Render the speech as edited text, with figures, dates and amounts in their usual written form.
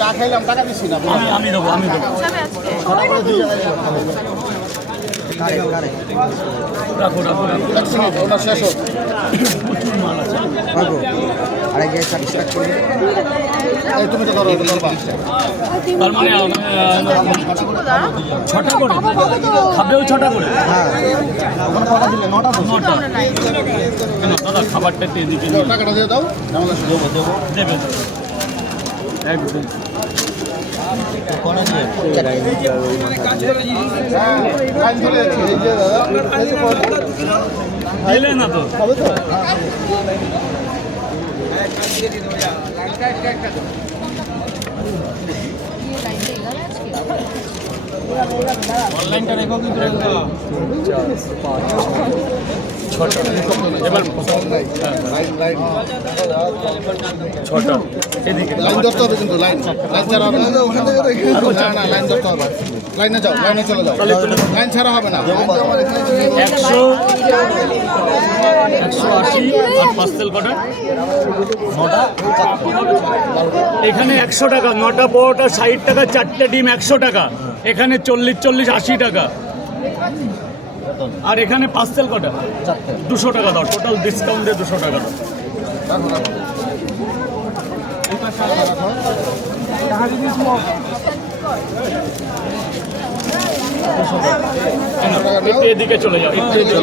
চা খাইলাম টাকা দিচ্ছি না আমি দেবো রাখো রাখো ওটা শেষ হোক তুমি তো ধরো তার মানে 6টা করে খাবেও 6টা করে নটা দাদা খাবারটা দিয়ে দিতে টাকাটা দিয়ে দাও আমাদের দেবো দেবো দেবে একদম দিলে না তো অনলাইনটা রেখো কিন্তু এবার 6টা এদিকে লাইন ধরতে হবে কিন্তু লাইন ছাড়া হবে না না লাইন ধরতে হবে লাইনে যাও লাইনে চলে যাও লাইন ছাড়া হবে না 180 আর পার্সেল কটা এখানে 100 টাকা 9টা পরোটা 60 টাকা 4টে ডিম 100 টাকা এখানে 40 80 টাকা আর এখানে পার্সেল কটা 200 টাকা দাও টোটাল ডিসকাউন্ট দিয়ে 200 টাকা দাও এদিকে চলে যাও একটু